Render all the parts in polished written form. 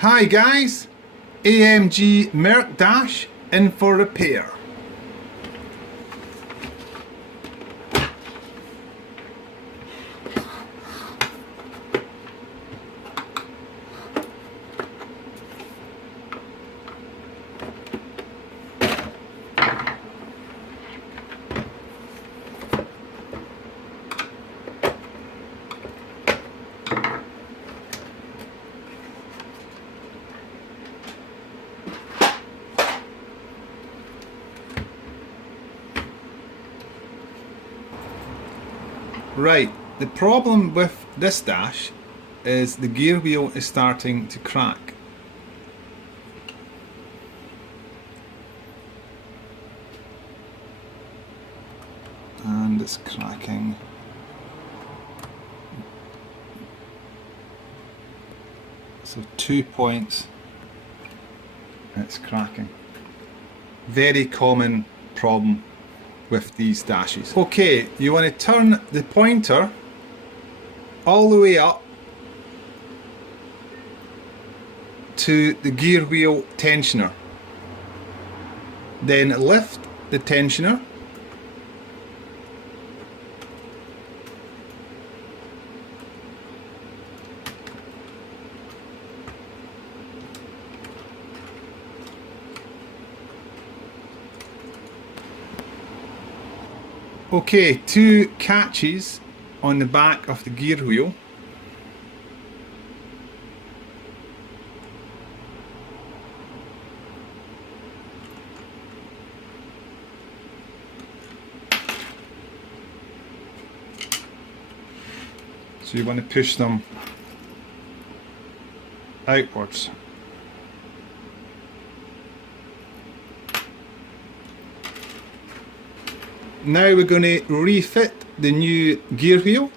Hi guys, AMG Merc Dash in for repair. Right, the problem with this dash is the gear wheel is starting to crack. And it's cracking. So 2 points, it's cracking. Very common problem with these dashes. Okay, you want to turn the pointer all the way up to the gear wheel tensioner. Then lift the tensioner . Okay, 2 catches on the back of the gear wheel. So you want to push them outwards. Now we're going to refit the new gear wheel.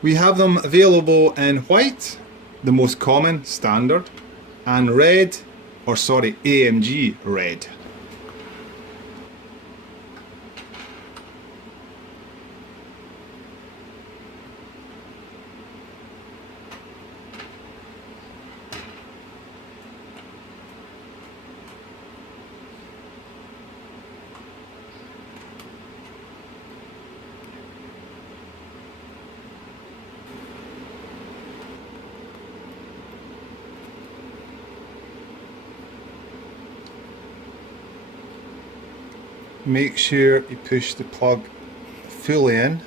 We have them available in white, the most common, standard, and red, or sorry, AMG red. Make sure you push the plug fully in.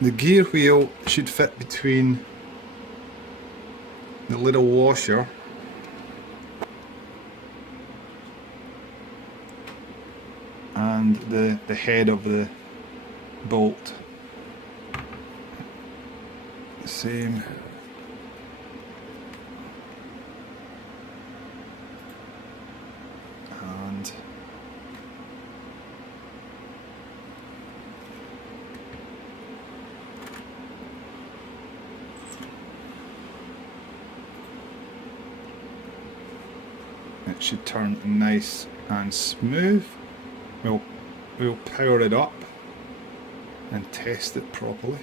The gear wheel should fit between the little washer and the head of the bolt. The same. And it should turn nice and smooth. We'll power it up and test it properly.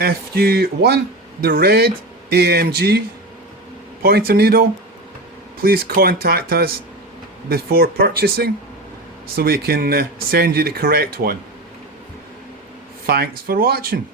If you want the red AMG pointer needle, please contact us before purchasing so we can send you the correct one. Thanks for watching.